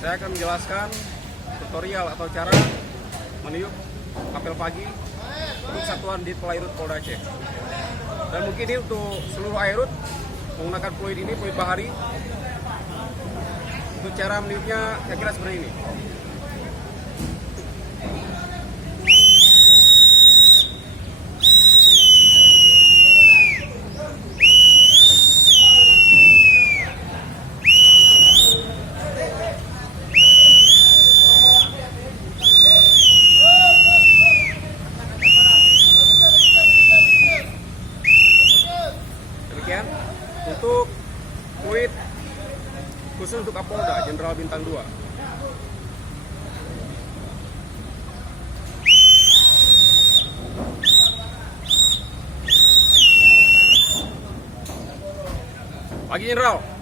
Saya akan menjelaskan tutorial atau cara meniup apel pagi untuk satuan di Airut Polda Aceh. Dan mungkin ini untuk seluruh Airut menggunakan fluid ini, fluid bahari. Untuk cara meniupnya kira-kira seperti ini. Demikian untuk fluid khusus untuk Kapolda Jenderal Bintang 2. Pagi Jenderal.